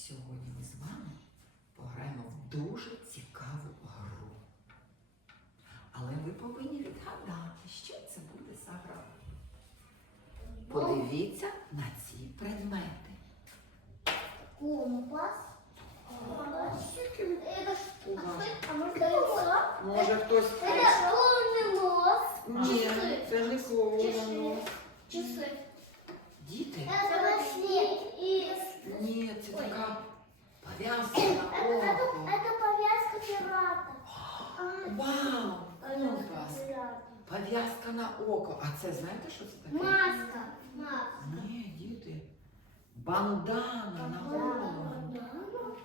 Сьогодні ми з вами пограємо в дуже цікаву гру. Але ви повинні відгадати, що це буде за гра. Подивіться на ці предмети. Компас. Это ж- а Уважно. что- а может, это что? Може хтось. Это слоний нос. Ні, це не слово. Часы. Часы. Діти. Это браслет. И... Ні, це така пов'язка на око. Это повязка пирата. Вау! Компас. Повязка пирата. Пов'язка на око. А це знаєте, що це таке? Маска. Маска. Ні, діти. Бандана на голову.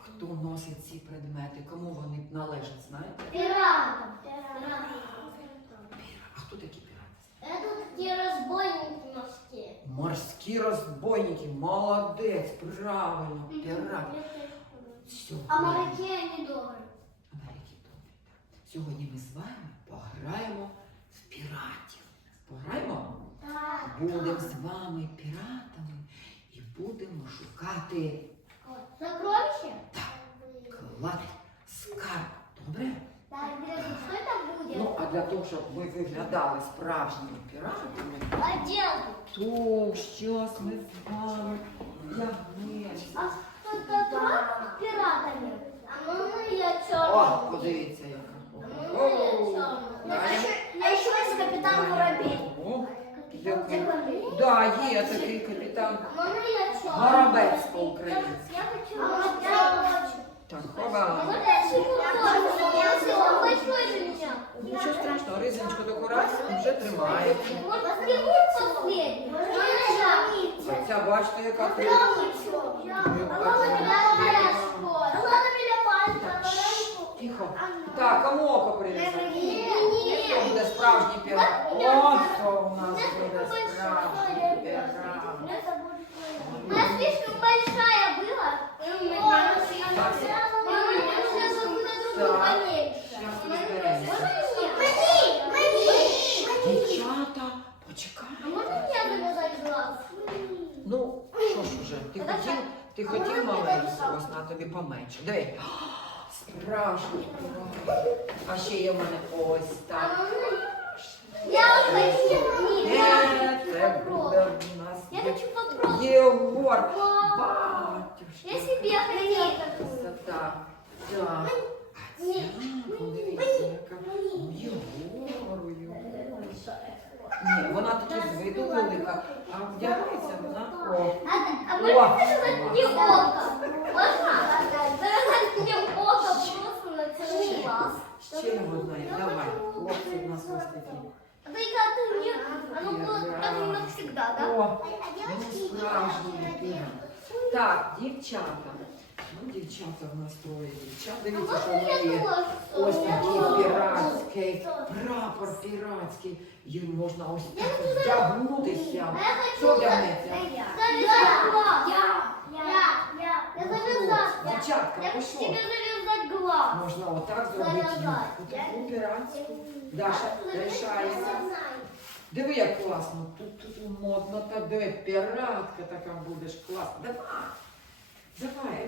Хто носить ці предмети? Кому вони належать, знаєте? Пиратом. А хто такі пірати? Это такие разбойники морские. Морські розбойники, молодець, правильно, пірат. Сьогодні, А моряки они добрые. Моряки добрі, так. Сьогодні ми з вами пограємо в піратів. Пограємо? Так. Будемо з вами піратами і будемо шукати Сокровище? клад, скарб. Добре? Андрей, что это будет? Ну, а для того, щоб ми виглядали справжніми піратами, Одежду то щось ми з вами вдягнемося. А кто-то трог пиратами? А можно я О, черный? подивіться, яка. А можно я О, черный? Даня. А еще есть капитан Воробей. О, Капитан який. Воробей. Да, є такий капітан. А можно я черный? Горобець по-українськи. Я хочу а можно я Так, А хова. можно я черный? Я слишком большой для меня. Нічого страшного, ризиночку таку раз вже тримається. Может, снимут последний? Можно я? Оця, бачите, яка ти. Тихо. Так, кому око прирізати? Хто буде справжній пірат? О, хто у нас буде справжній пірат? Она слишком большая была. и у меня нужно какую-то другую Так. поменьше. Щас розберемося. Можно мне? Дівчата, почекай. А можно мне завязать глаз? Ну, що ж уже, ти хотів, ти хотів маленьку, ось на тобі поменше. Диви. Пірат. А ще є в мене ось так. Я хочу. Е, це я буде нас Я хочу попробовать. Єгор. Я Батюшки. себе хотела такую. Так. Ця, подивіться, яка. Єгору, Єгору. Ні, вона таки з виду велика, а вдягається вона. О. А, а О. можно завязать мне око? Можно? Завязать мне око просто на целый глаз. Ще одна, є. давай. Хлопці в нас ось такі. А ты как ты мне, оно было так не навсегда, да? О, ну справжній пірат. Так, дівчата. Ну, дівчата в нас троє дівчат. А Дивіться, що можно я в неї тоже? ось Я такий тоже. піратський, прапор піратський. Їм можна ось так вдягнутися. А я хочу Хто вдягнеться? завязать глаз. Я, я, я. Я завязать. Дівчатка, Я глаз. Можна отак зробити. Отаку піратську. Даша рішається. Диви, як класно. Тут, тут модно, та диви, піратка така будеш класна. Давай. Давай,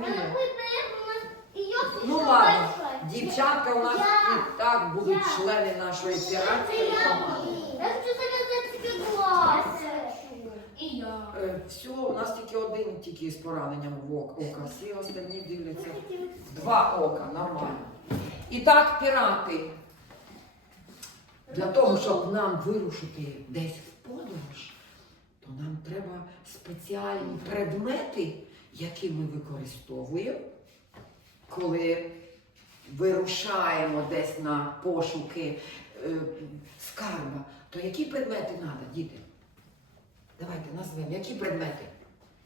ее Ну ладно, дівчатка у нас і так будуть члени нашої команди. Я хочу завязать себе глаз. И я. Е, Все, у нас тільки один тільки з пораненням в ок- ока. Всі остальні дивляться два ока, нормально. І так, пірати. Для того, щоб нам вирушити десь в подорож, то нам треба спеціальні предмети, які ми використовуємо, коли вирушаємо десь на пошуки е, скарба. То які предмети треба, діти? Давайте назвемо, які предмети?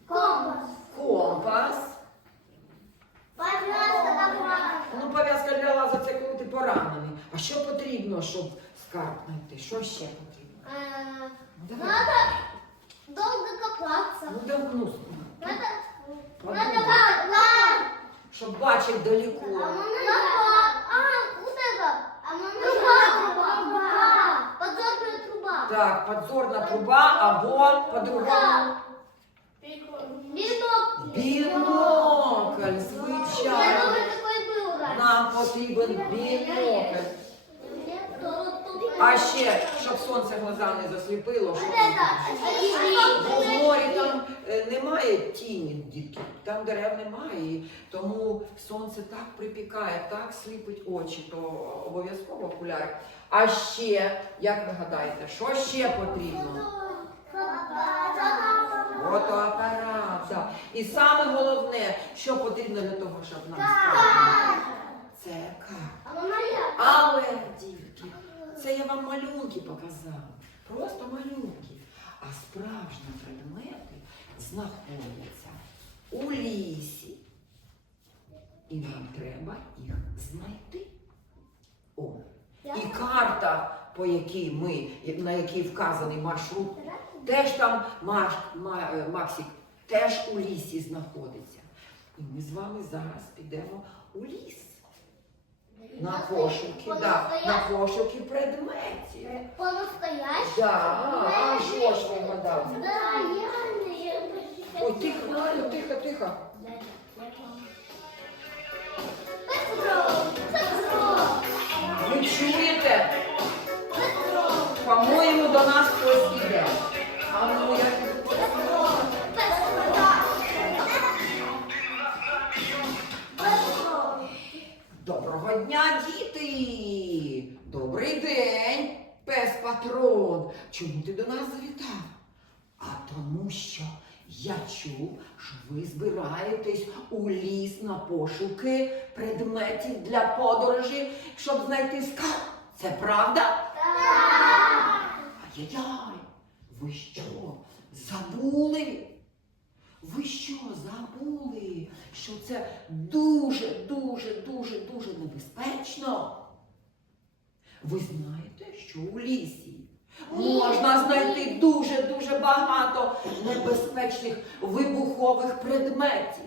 Компас. Компас. Повязка на глаз. Ну, пов'язка для лаза це коли ти поранений. А що потрібно, щоб скарб знайти? Що ще потрібно? Э, Давай. Надо долго копаться. Ну. Надо, Подумай. надо, ладно. Щоб бачив далеко. А можно А, вот это. А можно труба. Подзорная труба. Так, подзорна труба або по-другому. Бінокль. Бінокль, звичайно. Нам потрібен бінокль. А ще, щоб сонце глаза не засліпило, щоб в морі там е, немає тіні, дітки, там дерев немає, тому сонце так припікає, так сліпить очі, то обов'язково окуляри. А ще, як ви гадаєте, що ще потрібно? Фотоапарат. так. І саме головне, що потрібно для того, щоб нам справді. Це карта. Але, дітки, це я вам малюнки показала. Просто малюнки. А справжні предмети знаходяться у лісі. І нам треба їх знайти. О. І карта, по якій ми, на якій вказаний маршрут, теж там Маш, е, Максик, теж у лісі знаходиться. І ми з вами зараз підемо у ліс. На пошуки, да, на пошуки предметів. По-настоящему? Да, а що ж ви гадали? Да, я Ой, тихо, Галя, тихо, тихо. Петро, Петро, Ви чуєте? Петро, По-моєму, до нас хтось іде. А ну я Чому ти до нас завітав? А тому що я чув, що ви збираєтесь у ліс на пошуки предметів для подорожі, щоб знайти скарб. Це правда? Ай-яй-яй, ви що, забули? Ви що, забули, що це дуже, дуже, дуже, дуже небезпечно? Ви знаєте, що у лісі можна знайти дуже-дуже багато небезпечних вибухових предметів.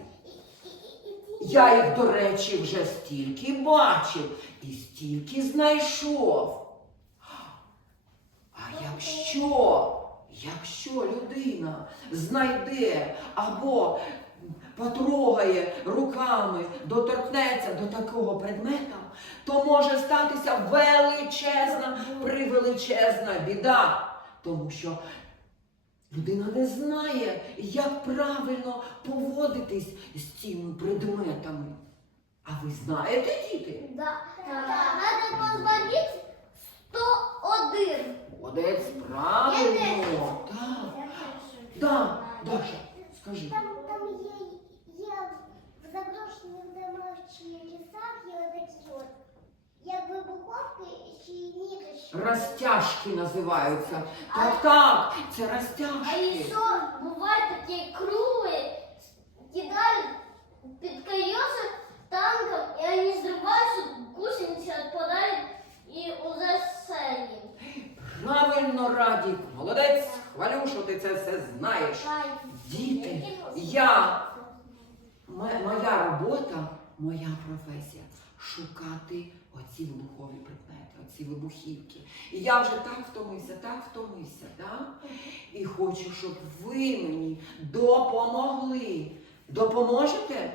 Я їх, до речі, вже стільки бачив і стільки знайшов. А якщо, якщо людина знайде або потрогає руками, доторкнеться до такого предмета, то може статися величезна, привеличезна біда. Тому що людина не знає, як правильно поводитись з цими предметами. А ви знаєте, діти? Да. Позвонить 101. Молодець, правильно. Так. Да, Даша, скажи. Там, там є, є в заброшених домашніх лісах є отакі от, як вибуховки чи ніточки. Розтяжки називаються. Так, так, це А розтяжки. еще бывают такие круглые, кидают под колеса танком, и они взрываются, гусеницы отпадают и уже сели. Правильно, Радік. Молодець, хвалю, що ти це все знаєш. Діти, я, м- моя робота, моя професія шукати оці вибухові предмети, оці вибухівки. І я вже так втомився, так втомився, так? І хочу, щоб ви мені допомогли. Допоможете?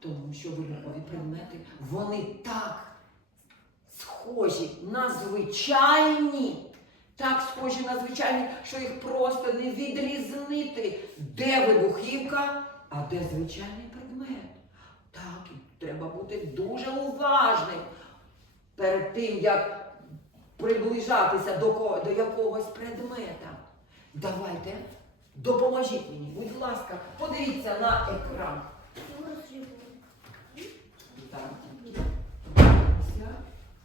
Тому що вибухові предмети, вони так схожі на звичайні. Так схожі на звичайні, що їх просто не відрізнити, де вибухівка, а де звичайний предмет. Так, і треба бути дуже уважним перед тим, як приближатися до, кого, до якогось предмета. Давайте, допоможіть мені, будь ласка, подивіться на екран. Так,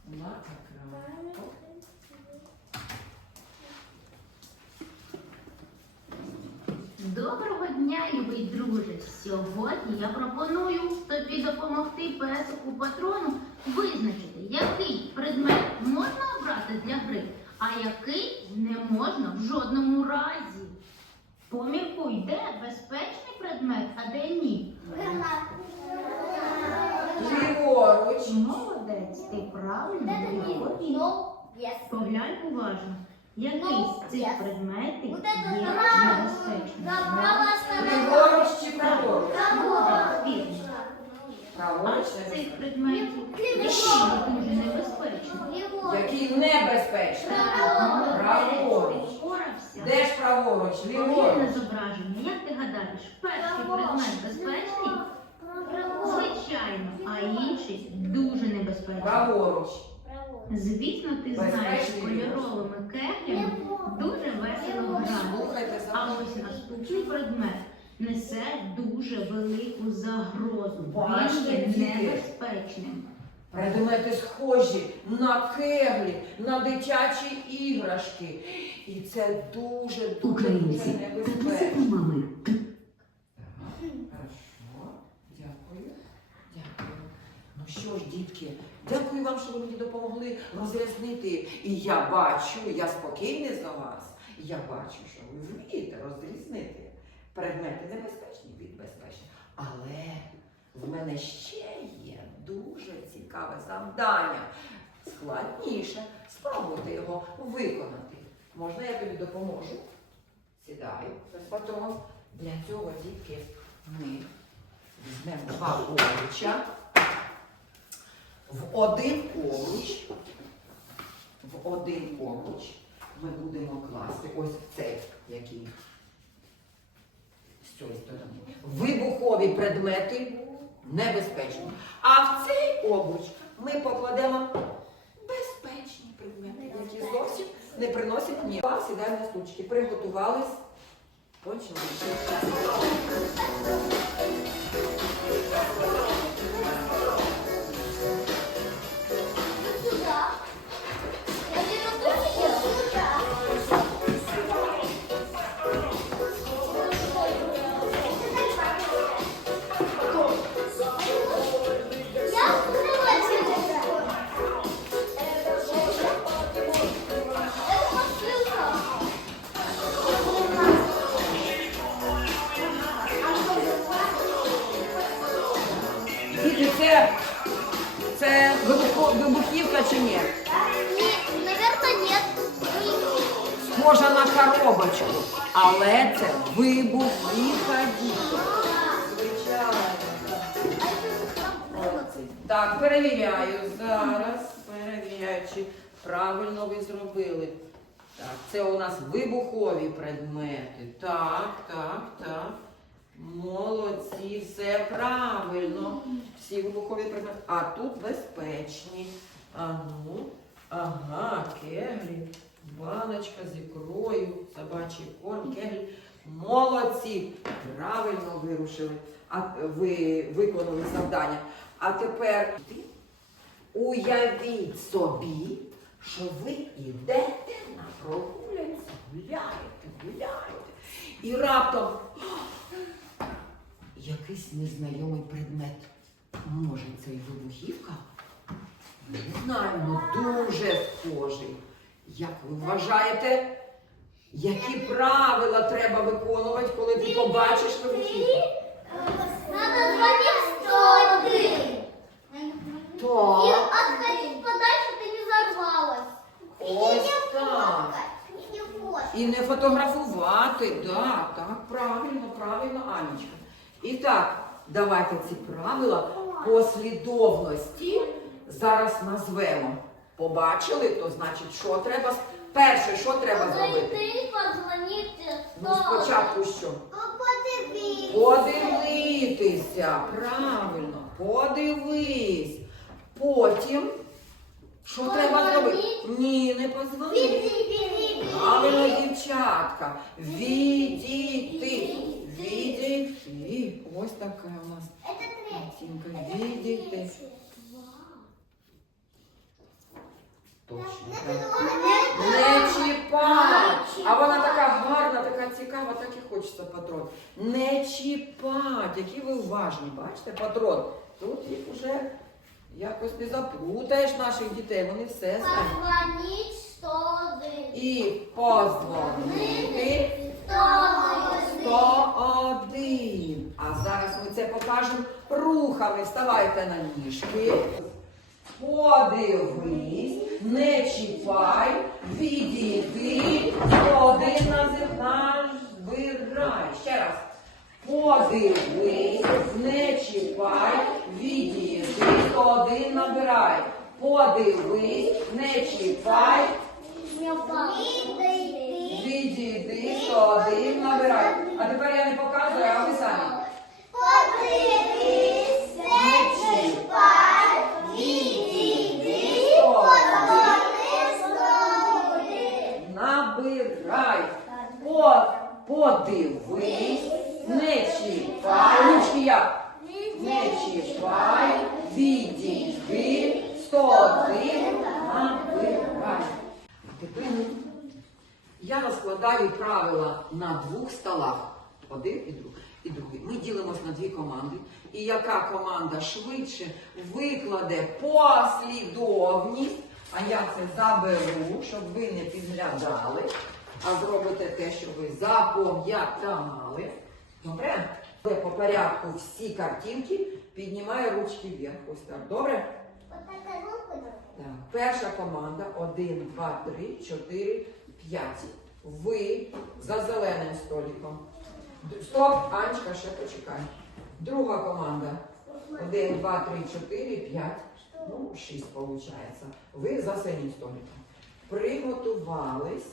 на екран. Любий друже! Сьогодні я пропоную тобі допомогти песику патрону визначити, який предмет можна обрати для гри, а який не можна в жодному разі. Поміркуй, де безпечний предмет, а де ні. Ліворуч. Молодець, ти правильно відповів. Поглянь уважно, який з цих предметів є Праворуч чи праворуч? небезпечним? Праворуч З цих небезпечно. предметів Ліворуч. дуже небезпечно. Який небезпечний? Праворуч. Де ж праворуч? Повільне Ліворуч. зображення. Як ти гадаєш, перший предмет безпечний? Звичайно, а інший дуже небезпечний. Праворуч. Звісно, ти знаєш, кольоровими кеглями дуже весело грати. А ось наступний предмет несе дуже велику загрозу. Він є небезпечним. Предмети схожі на кеглі, на дитячі іграшки. І це дуже дуже Українці, дуже небезпечно. Хорошо, дякую. Дякую. Ну що ж, дітки, дякую вам, що ви мені допомогли розрізнити. І я бачу, я спокійний за вас. І я бачу, що ви вмієте розрізнити предмети небезпечні від безпечних. Але в мене ще є дуже цікаве завдання. Складніше. Спробуйте його виконати. Можна я тобі допоможу? Сідаю, без патрон. Для цього дітки ми візьмемо два обруча. В один обруч, в один обруч ми будемо класти ось цей, який з цієї сторони. Вибухові предмети небезпечні. А в цей обруч ми покладемо безпечні предмети, які зовсім не приносять ні. Сідаємо на стучки. Приготувались. Почали. Сюда. Діти, це, це вибухівка чи ні? Нет, наверное, нет. Схожа на коробочку, але це вибухівка діти. Так, перевіряю зараз. Перевіряю, чи правильно ви зробили. Так, це у нас вибухові предмети. Так, так, так. Молодці, все правильно. Всі вибухові предмети. А тут безпечні. А ну, ага, кеглі, баночка з ікрою, собачий корм, кеглі. Молодці! Правильно вирушили. А ви виконали завдання. А тепер уявіть собі, що ви йдете на прогулянці, гуляєте, гуляєте. І раптом якийсь незнайомий предмет. Може, це й вибухівка? Не знаю, ну дуже схожий. Як ви вважаєте, які правила треба виконувати, коли ти побачиш вибухівку? Надо звонить 101. И Так, отходить подальше, ты не взорвалась. ось так. І не фотографувати, да, так, правильно, правильно, Анечка. І так, давайте ці правила послідовності зараз назвемо. Побачили, то значить, що треба? Перше, що треба зробити? Ну, спочатку що? Подивитися, правильно, подивись. Потім, що треба зробити? Ні, не позвонити. Правильно, дівчатка. Відійти. Відійти. Ось така у нас картинка. Відійти. Точно. Не чіпать. А вона така гарна, така цікава, так і хочеться патрон. Не чіпать. Які ви уважні, бачите, патрон. Тут їх уже якось не заплутаєш наших дітей, вони все знають. Позвонить 101. І позвонити 101. 101. А зараз ми це покажемо рухами. Вставайте на ніжки. Подивись, не чіпай, відійди, 101 називай, збирай. Ще раз. Подивись, не чіпай, відійди, 101 набирай. Подивись, не чіпай, Відійди. Відійди, 101, набирай. А тепер я не показую, а ви самі. Подивись, не чіпай, відійди, 101, набирай. По, подивись, не чіпай. Не чіпай, відійди, 101, набирай. А тепер я розкладаю правила на двох столах. Один і другий. І другий. Ми ділимось на дві команди. І яка команда швидше викладе послідовність, а я це заберу, щоб ви не підглядали, а зробите те, що ви запам'ятали. Добре? Але по порядку всі картинки піднімаю ручки вверх. Ось так. Добре? Рука. Так, перша команда. Один, два, три, чотири, п'ять. Ви за зеленим столиком. Стоп, Анечка, ще почекай. Друга команда. Один, два, три, чотири, п'ять. Ну, шість виходить. Ви за синім столиком. Приготувались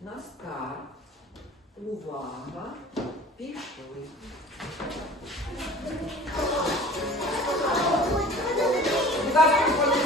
на старт. Увага. Пішли. Будь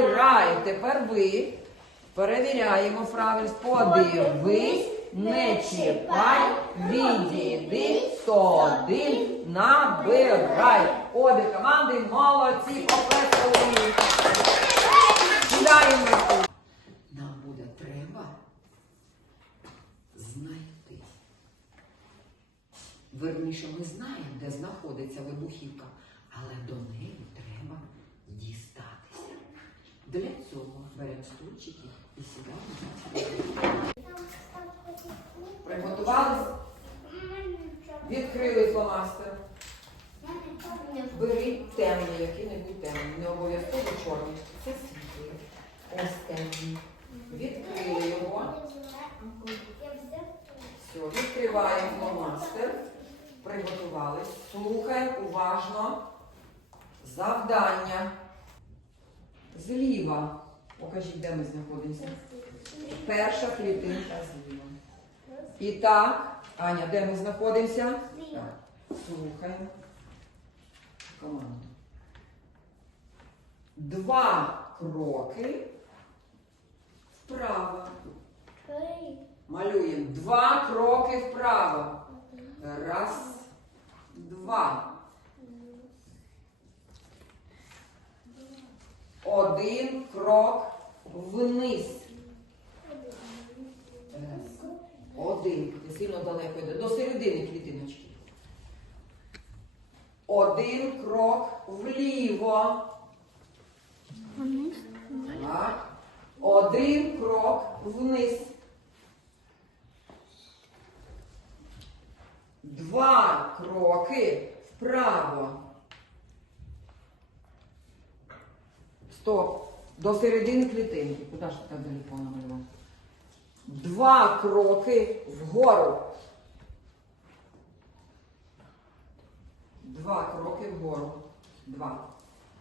набирай. Тепер ви перевіряємо правильність. Подивись, не чіпай, відійди 101, набирай. Обі команди молодці, поплескали. Сідаємо. Нам буде треба знайти. Верніше, ми знаємо, де знаходиться вибухівка, але до неї. Для цього беремо стульчики і сідаємо. Приготувались? Відкрили фломастер. Беріть темні, які-небудь темні. Не обов'язково чорні. Це світлі. Ось темні. Відкрили його. Все, відкриваємо фломастер. Приготувались. Слухаємо уважно. Завдання. Зліва. Покажіть, де ми знаходимося. Перша клітинка зліва. І так, Аня, де ми знаходимося? Так. Слухаємо. Команду. Два кроки вправо. Малюємо. Два кроки вправо. Раз, два. Один крок вниз. Один. Не сильно далеко йде. До середини клітиночки. Один крок вліво. Так. Один крок вниз. Два кроки вправо. Стоп. До середини клітинки. Куди ж так далеко намалював? Два кроки вгору. Два кроки вгору. Два.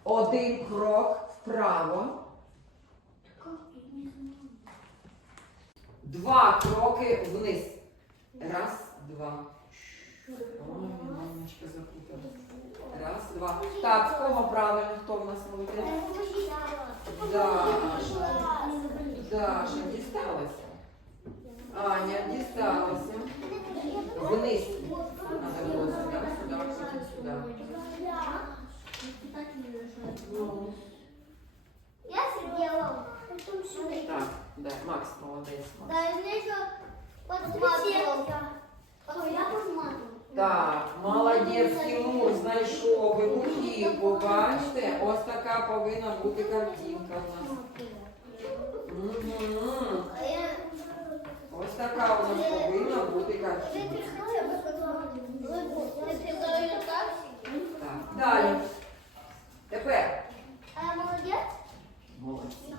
Один крок вправо. Два кроки вниз. Раз, два. Ой, мамочка запутала. Раз, два. Так, в кого правильно, хто в нас молодець? Даша. Даша, дісталася. Аня, дісталася. Вниз. Надо було сюди, сюди, сюди, сюди. Ну. Я сидела. Так, да, Макс молодець. Макс. Да, я еще подсматривал. Я посмотрел. Так, молодець, Тимур, знайшов вибухівку. Бачите, ось така повинна бути картинка у нас. Я... Ось така у нас повинна бути картинка. Так? Так, далі. Тепер. А молодець? Молодці,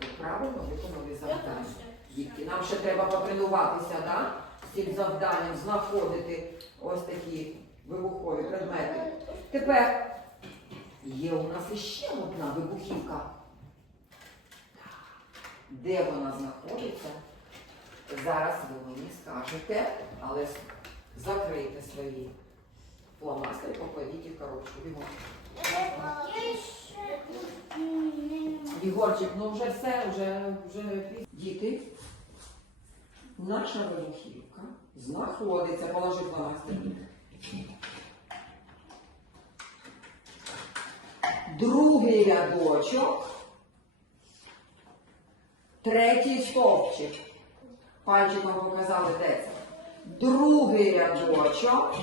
ви правильно виконали завдання. Дітки, нам ще треба потренуватися, да? Цим завданням знаходити ось такі вибухові предмети. Тепер є у нас іще одна вибухівка. Де вона знаходиться? Зараз ви мені скажете, але закрийте свої фломастери, покладіть їх в коробку. Ігорчик, ну вже все, вже, вже. Діти, наша вибухівка знаходиться, положи фломастер. Другий рядочок, третій стовпчик. Пальчиком показали, де це. Другий рядочок,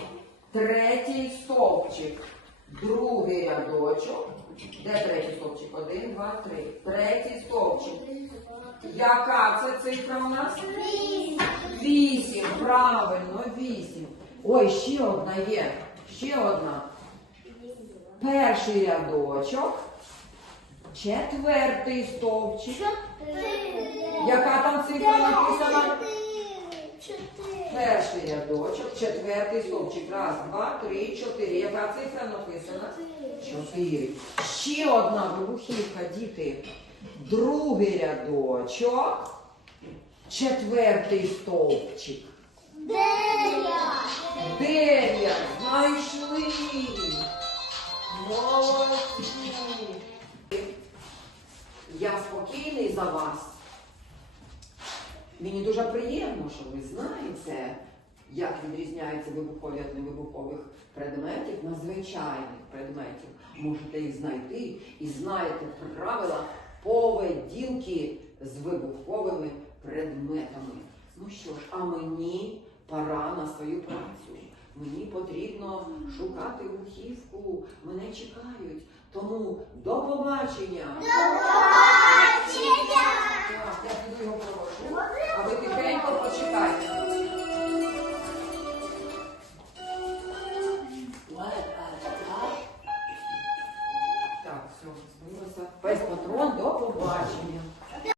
третій стовпчик. Другий рядочок. Де третій стовпчик? Один, два, три. Третій стовпчик. Яка це цифра у нас? Вісім. Правильно, вісім. Ой, ще одна є. Ще одна. Перший рядочок. Четвертий стовпчик. Яка там цифра написана? Перший рядочок, четвертий стовпчик. Раз, два, три, чотири. Яка цифра написана? Чотири. Ще одна вибухівка, діти. Другий рядочок, четвертий стовпчик. Дев'ять. Дев'ять. Знайшли. Молодці. Я спокійний за вас. Мені дуже приємно, що ви знаєте, як відрізняються вибухові від невибухових предметів на звичайних предметів. Можете їх знайти і знаєте правила поведінки з вибуховими предметами. Ну що ж, а мені пора на свою працю. Мені потрібно шукати вибухівку. Мене чекають. Тому до побачення. Так, я піду його провожу, а ви тихенько почекайте.